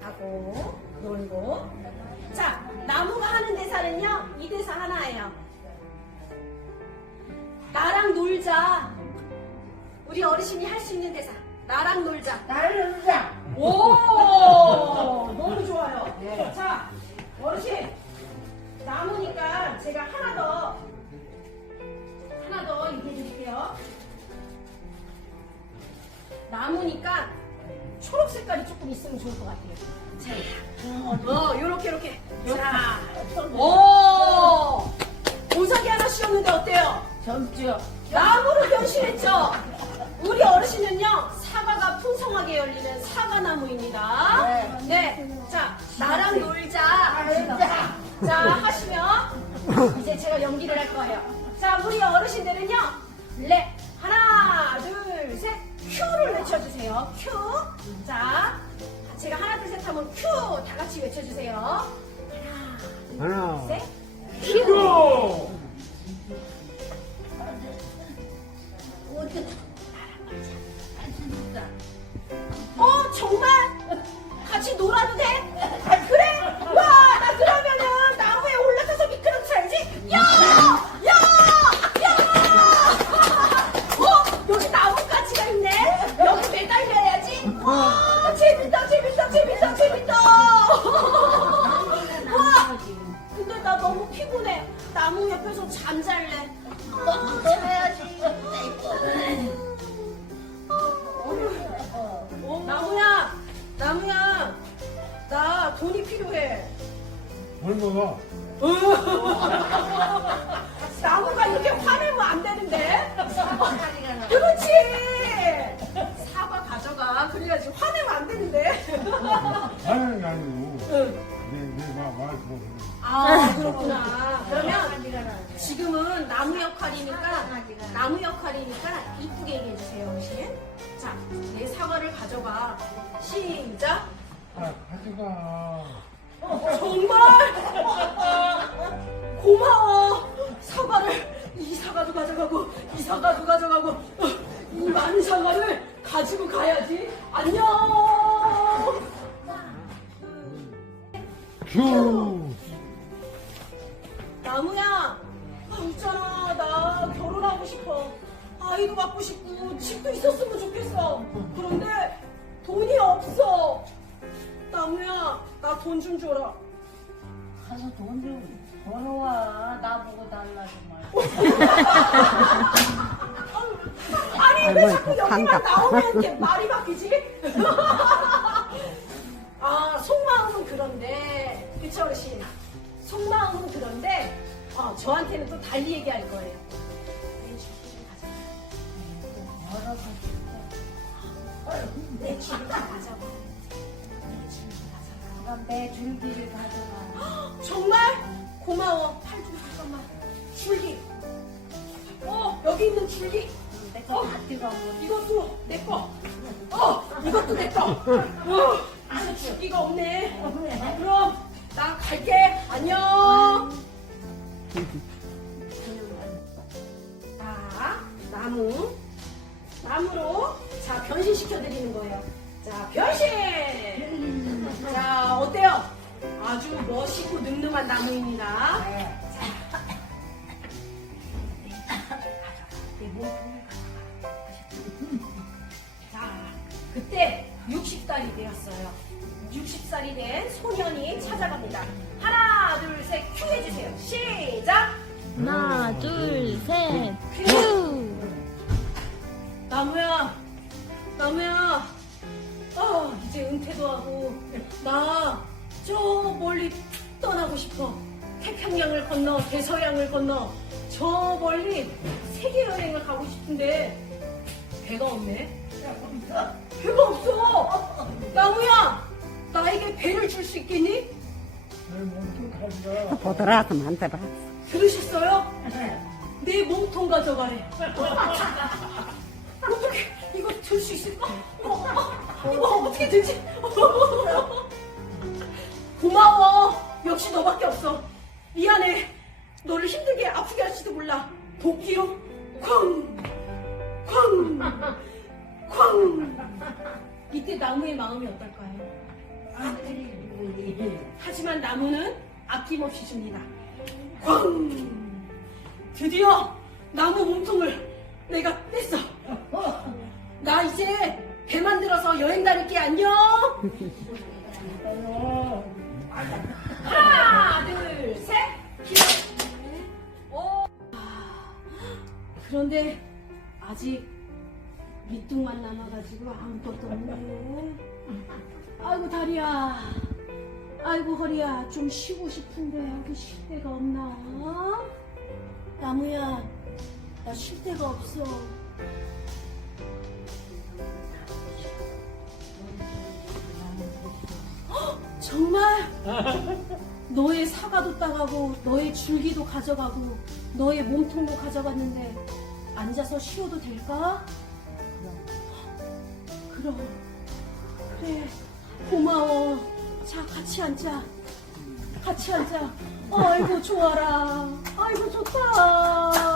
하고 놀고. 자 나무가 하는 대사는요 이 대사 하나예요. 나랑 놀자. 우리 어르신이 할 수 있는 대사. 나랑 놀자. 나를 놀자. 오 너무 좋아요. 네. 자 어르신 나무니까 제가 하나 더 하나 더 얘기해 드릴게요. 나무니까 초록 색깔이 조금 있으면 좋을 것 같아요 자, 어, 요렇게 요렇게 자, 오 보석이 하나 씌웠는데 어때요? 점주. 나무로 변신했죠? 우리 어르신은요, 사과가 풍성하게 열리는 사과나무입니다. 네. 네. 자, 나랑 놀자. 놀자. 자, 하시면, 이제 제가 연기를 할 거예요. 자, 우리 어르신들은요, 랩. 둘, 셋. 큐를 외쳐주세요. 큐. 자, 제가 하나, 둘, 셋 하면 큐. 다 같이 외쳐주세요. 하나, 하나, 셋. 큐! 어디? 진 옆에서 잠잘래 해야지. 나무야 나무야 나 돈이 필요해 얼마가? 나무가 이렇게 화내면 안 되는데? 그렇지! 사과 가져가. 그래야지 화내면 안 되는데? 하는 게 아니고, 응. 내, 내 말, 말 들어보고. 아, 그렇구나. 그러면 지금은 나무 역할이니까, 나무 역할이니까 이쁘게 얘기해주세요, 어르신. 자, 내 사과를 가져가. 시작! 아, 가져가. 정말 고마워 사과를 이 사과도 가져가고 이 사과도 가져가고 어, 이 많은 사과를 가지고 가야지 안녕 큐! 갖고 싶고 집도 있었으면 좋겠어 그런데 돈이 없어 나무야 나 돈 좀 줘라 가서 돈 좀 벌어와. 나보고 달라고 말. 아니 왜 자꾸 여기만 나오면 이렇게 말이 바뀌지? 아 속마음은 그런데 그쵸 어르신 속마음은 그런데 어, 저한테는 또 달리 얘기할 거예요 내 주기를 가져가 내 주기를 가져가 그럼 내 줄기를 가져가. 정말 고마워 팔좀 잠깐만 줄기 어 여기 있는 줄기 내가 다 뜨거운 거. 이것도 내 거. 어, 이것도 내 거. 어, 아, 주기가 없네. 그럼 나 갈게. 안녕. 자, 나무. 나무로 자 변신시켜 드리는 거예요. 아주 멋있고 늠름한 나무입니다. 몸통을 자, 그때 60살이 되었어요. 60살이 된 소년이 찾아갑니다. 하나, 둘, 셋, 큐 해주세요. 시작! 하나, 둘, 셋, 큐! 나무야, 나무야, 아, 이제 은퇴도 하고, 나 저 멀리 떠나고 싶어. 태평양을 건너, 대서양을 건너, 저 멀리 세계 여행을 가고 싶은데, 배가 없네. 배가 없어! 나무야! 나에게 배를 줄 수 있겠니? 내 몸통 가져가. 보더라도 안 돼봐. 들으셨어요? 내 몸통 가져가래. 어떻게 이거 들수 있을까? 어, 어, 이거 어떻게 들지? 고마워. 역시 너밖에 없어. 미안해. 너를 힘들게 아프게 할지도 몰라. 도끼로 쾅, 쾅, 쾅. 이때 나무의 마음이 어떨까요? 하지만 나무는 아낌없이 줍니다. 꽝! 드디어 나무 몸통을 내가 뺐어. 나 이제 배 만들어서 여행 다닐게 안녕. 그런데 아직 밑둥만 남아가지고 아무것도 없네. 아이고 다리야. 아이고 허리야. 좀 쉬고 싶은데 여기 쉴 데가 없나? 나무야. 나 쉴 데가 없어. 헉, 정말? 너의 사과도 따가고 너의 줄기도 가져가고 너의 몸통도 가져갔는데 앉아서 쉬어도 될까? 그럼. 그래. 고마워. 자 같이 앉자 같이 앉자 아이고 좋아라. 아이고 좋다